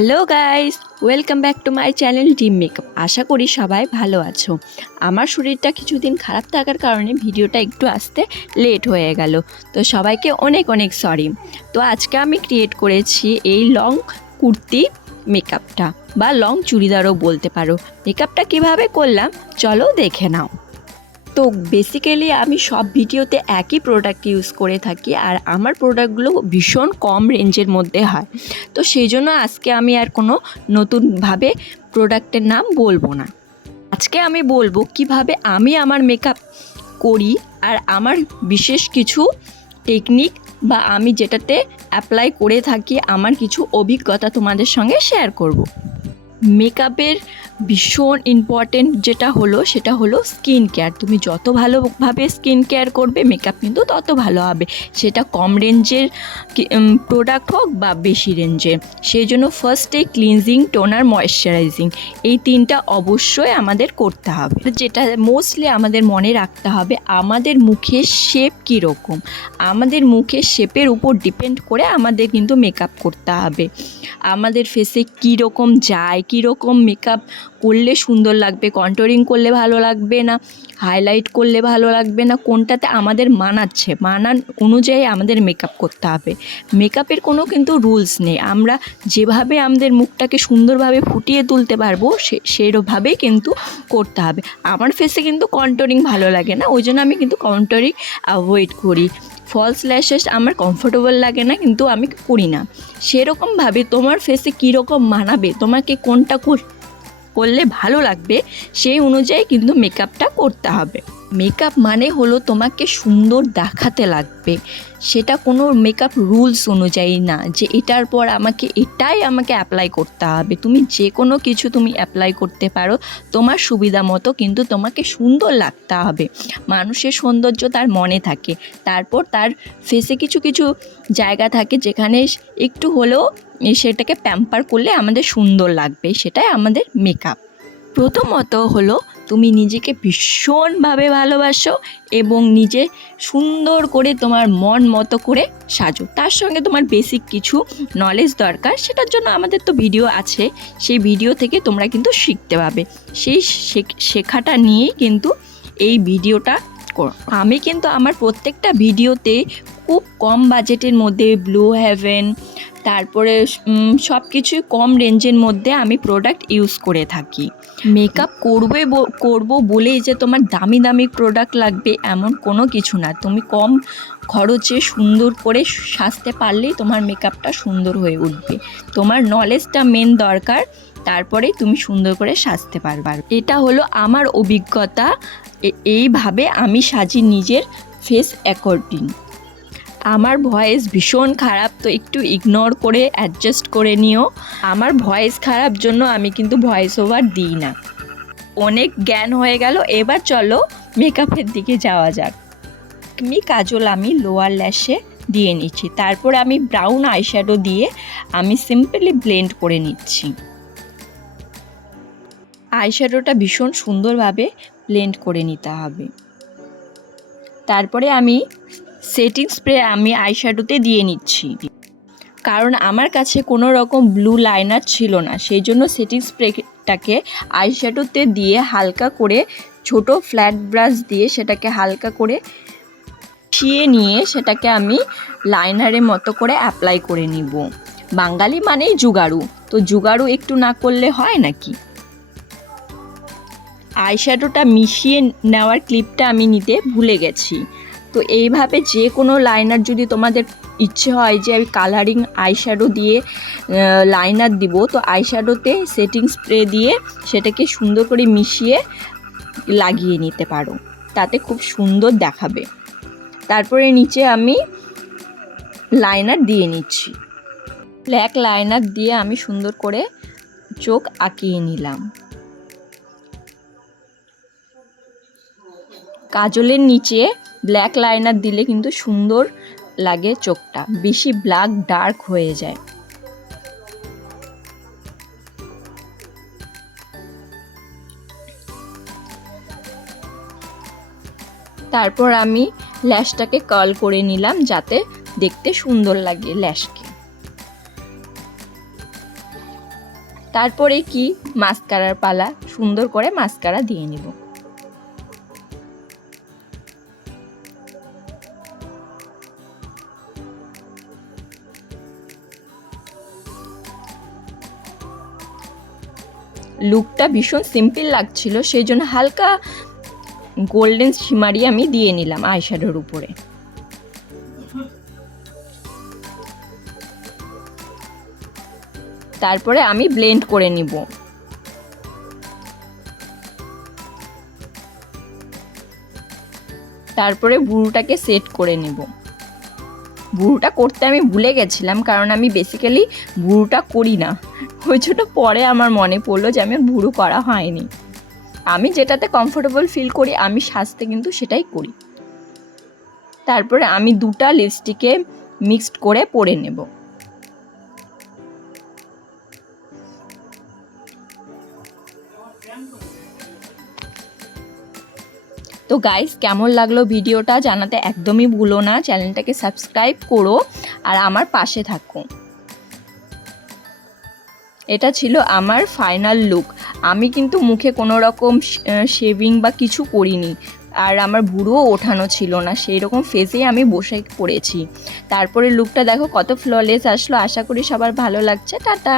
Hello guys, welcome back to my channel ডিম makeup. আশা করি সবাই ভালো আছো। আমার শরীরটা কিছুদিন খারাপ থাকার কারণে ভিডিওটা একটু আসতে লেট হয়ে গেল, তো সবাইকে অনেক অনেক সরি। তো আজকে আমি ক্রিয়েট করেছি এই লং কুর্তি মেকআপটা, বা লং চুড়িদারও বলতে পারো। মেকআপটা কিভাবে করলাম চলো দেখে নাও। তো বেসিক্যালি আমি সব ভিডিওতে একই প্রোডাক্ট ইউজ করে থাকি, আর আমার প্রোডাক্টগুলো ভীষণ কম রেঞ্জের মধ্যে হয়। তো সেই জন্য আজকে আমি আর কোনো নতুনভাবে প্রোডাক্টের নাম বলবো না। আজকে আমি বলবো কিভাবে আমি আমার মেকআপ করি, আর আমার বিশেষ কিছু টেকনিক বা আমি যেটাতে অ্যাপ্লাই করে থাকি আমার কিছু অভিজ্ঞতা তোমাদের সঙ্গে শেয়ার করব। মেকআপের ভীষণ ইম্পর্টেন্ট যেটা হলো সেটা হলো স্কিন কেয়ার। তুমি যত ভালোভাবে স্কিন কেয়ার করবে মেকআপ কিন্তু তত ভালো হবে, সেটা কম রেঞ্জের প্রোডাক্ট হোক বা বেশি রেঞ্জের। সেই জন্য ফার্স্টে ক্লিনজিং, টোনার, ময়েশ্চারাইজিং এই তিনটা অবশ্যই আমাদের করতে হবে। যেটা মোস্টলি আমাদের মনে রাখতে হবে, আমাদের মুখের শেপ কীরকম, আমাদের মুখের শেপের উপর ডিপেন্ড করে আমাদের কিন্তু মেকআপ করতে হবে। আমাদের ফেসে কীরকম যায়, কীরকম মেকআপ করলে সুন্দর লাগবে, কন্ট্যুরিং করলে ভালো লাগবে না, হাইলাইট করলে ভালো লাগবে না, কোনটাতে আমাদের মানাচ্ছে, মানান অনুযায়ী আমাদের মেকআপ করতে হবে। মেকআপের কোনো কিন্তু রুলস নেই, আমরা যেভাবে আমাদের মুখটাকে সুন্দরভাবে ফুটিয়ে তুলতে পারবো সেরকমভাবেই কিন্তু করতে হবে। আমার ফেসে কিন্তু কন্ট্যুরিং ভালো লাগে না, ওই জন্য আমি কিন্তু কন্ট্যুরিং অ্যাভয়েড করি। ফলস ল্যাশেস আমার কমফোর্টেবল লাগে না, কিন্তু আমি করি না। সেরকমভাবে তোমার ফেসে কীরকম মানাবে, তোমাকে কোনটা করলে ভালো লাগবে সেই অনুযায়ী কিন্তু মেকআপটা করতে হবে। মেকআপ মানে হলো তোমাকে সুন্দর দেখাতে লাগবে, সেটা কোনো মেকআপ রুলস অনুযায়ী না যে এটার পর আমাকে অ্যাপ্লাই করতে হবে। তুমি যে কোনো কিছু তুমি অ্যাপ্লাই করতে পারো তোমার সুবিধা মতো, কিন্তু তোমাকে সুন্দর লাগতে হবে। মানুষের সৌন্দর্য তার মনে থাকে, তারপর তার ফেসে কিছু কিছু জায়গা থাকে যেখানে একটু হলেও সেটাকে প্যাম্পার করলে আমাদের সুন্দর লাগবে, সেটাই আমাদের মেকআপ। প্রথমত হলো তুমি নিজেকে ভীষণভাবে ভালোবাসো এবং নিজে সুন্দর করে তোমার মন মতো করে সাজো। তার সঙ্গে তোমার বেসিক কিছু নলেজ দরকার, সেটার জন্য আমাদের তো ভিডিও আছে, সেই ভিডিও থেকে তোমরা কিন্তু শিখতে পাবে। সেই শেখাটা নিয়েই কিন্তু এই ভিডিওটা করো। আমি কিন্তু আমার প্রত্যেকটা ভিডিওতে খুব কম বাজেটের মধ্যে ব্লু হেভেন, তারপরে সব কিছুই কম রেঞ্জের মধ্যে আমি প্রোডাক্ট ইউজ করে থাকি। মেকআপ করবো বলেই যে তোমার দামি দামি প্রোডাক্ট লাগবে এমন কোনো কিছু না। তুমি কম খরচে সুন্দর করে সাজতে পারলেই তোমার মেকআপটা সুন্দর হয়ে উঠবে। তোমার নলেজটা মেন দরকার, তারপরেই তুমি সুন্দর করে সাজতে পারবে। এটা হলো আমার অভিজ্ঞতা, এইভাবে আমি সাজি নিজের ফেস অ্যাকর্ডিং। আমার ভয়েস ভীষণ খারাপ, তো একটু ইগনোর করে অ্যাডজাস্ট করে নিও। আমার ভয়েস খারাপ জন্য আমি কিন্তু ভয়েস ওভার দিই না। অনেক জ্ঞান হয়ে গেল, এবার চলো মেকআপের দিকে যাওয়া যাক। কাজল আমি লোয়ার ল্যাশে দিয়ে নিচ্ছি, তারপরে আমি ব্রাউন আইশ্যাডো দিয়ে আমি সিম্পলি ব্লেন্ড করে নিচ্ছি। আইশ্যাডোটা ভীষণ সুন্দরভাবে ব্লেন্ড করে নিতে হবে। তারপরে আমি সেটিং স্প্রে আমি আইশ্যাডোতে দিয়ে নিচ্ছি, কারণ আমার কাছে কোনো রকম ব্লু লাইনার ছিল না, সেই জন্য সেটিং স্প্রেটাকে আইশ্যাডোতে দিয়ে হালকা করে ছোট ফ্ল্যাট ব্রাশ দিয়ে সেটাকে হালকা করে মিশিয়ে নিয়ে সেটাকে আমি লাইনারের মতো করে অ্যাপ্লাই করে নিব। বাঙালি মানেই জুগাড়ু, তো জুগাড়ু একটু না করলে হয় নাকি। আইশ্যাডোটা মিশিয়ে নেওয়ার ক্লিপটা আমি নিতে ভুলে গেছি। তো এইভাবে যে কোনো লাইনার যদি তোমাদের ইচ্ছে হয় যে আমি কালারিং আইশ্যাডো দিয়ে লাইনার দিব, তো আইশ্যাডোতে সেটিং স্প্রে দিয়ে সেটাকে সুন্দর করে মিশিয়ে লাগিয়ে নিতে পারো, তাতে খুব সুন্দর দেখাবে। তারপরে নিচে আমি লাইনার দিয়ে নিচ্ছি। ব্ল্যাক লাইনার দিয়ে আমি সুন্দর করে চোখ আঁকিয়ে নিলাম। কাজলের নিচে ব্ল্যাক লাইনার দিলে কিন্তু সুন্দর লাগে চোখটা, বেশি ব্ল্যাক ডার্ক হয়ে যায়। তারপর আমি ল্যাশটাকে কার্ল করে নিলাম যাতে দেখতে সুন্দর লাগে ল্যাশকে। তারপরে কি মাস্কারার পালা, সুন্দর করে মাস্কারা দিয়ে নিব। লুকটা ভীষণ সিম্পল লাগছিল, সেই জন্য হালকা গোল্ডেন শিমারি আমি দিয়ে নিলাম আইশ্যাডোর উপরে। তারপরে আমি ব্লেন্ড করে নিব। তারপরে ব্রুটাকে সেট করে নেব। ব্রুটা করতে আমি ভুলে গেছিলাম, কারণ আমি বেসিক্যালি ব্রুটা করি না। ওই জন্য পরে আমার মনে পড়লো যে আমার ব্রু করা হয়নি। আমি যেটাতে কমফোর্টেবল ফিল করি আমি সাজতে কিন্তু সেটাই করি। তারপরে আমি দুটা লিপস্টিকে মিক্সড করে পরে নেব। তো গাইস, কেমন লাগলো ভিডিওটা জানাতে একদমই ভুলো না। চ্যানেলটাকে সাবস্ক্রাইব করো আর আমার পাশে থাকো। এটা ছিল আমার ফাইনাল লুক। আমি কিন্তু মুখে কোনো রকম শেভিং বা কিছু করিনি, আর আমার ভুরুও ওঠানো ছিল না, সেই রকম ফেসেই আমি বসে পড়েছি। তারপরে লুকটা দেখো কত ফ্ললেস আসলো। আশা করি সবার ভালো লাগছে। টাটা।